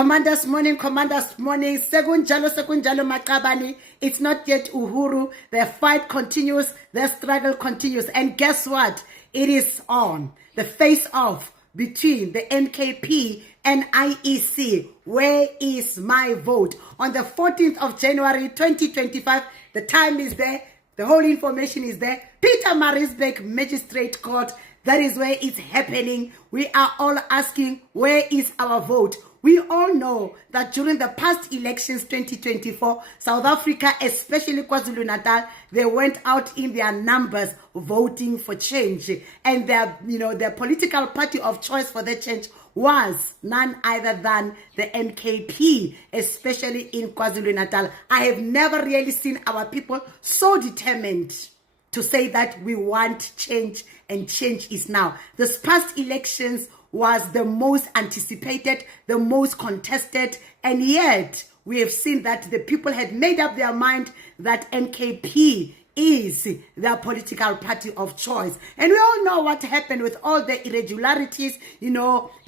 Commanders morning, Sekunjalo, Maqabane. It's not yet Uhuru. The fight continues, the struggle continues. And guess what? It is on. The face-off between the NKP and IEC. Where is my vote? On the 14th of January 2025, the time is there. The whole information is there. Pietermaritzburg Magistrate Court. That is where it's happening. We are all asking, where is our vote? We all know that during the past elections 2024, South Africa, especially KwaZulu-Natal, they went out in their numbers voting for change. And their political party of choice for the change was none other than the NKP, especially in KwaZulu-Natal. I have never really seen our people so determined to say that we want change, and change is now. This past elections was the most anticipated, the most contested, and yet we have seen that the people had made up their mind that NKP is their political party of choice. And we all know what happened with all the irregularities,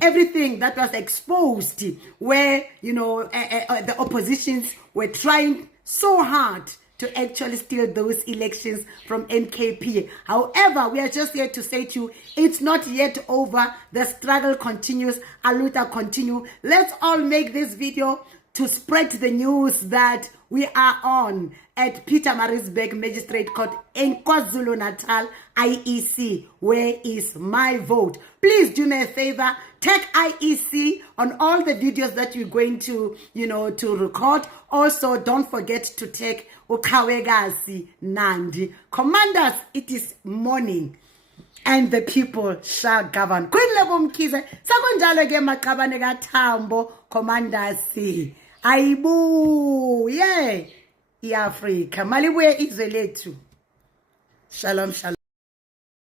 everything that was exposed, where, the oppositions were trying so hard to actually steal those elections from NKP. However, we are just here to say to you, it's not yet over. The struggle continues. Aluta continue. Let's all make this video to spread the news that we are on at Pietermaritzburg Magistrate Court in KwaZulu-Natal, IEC. Where is my vote? Please do me a favor. Tag IEC on all the videos that you're going to, to record. Also, don't forget to take Ukawegasi Nandi. Commanders, it is morning, and the people shall govern. Sekunjalo ke Maqabane kaTambo, commanders. Aibu, yeah, Africa. Malibuye izwe lethu. Shalom, shalom.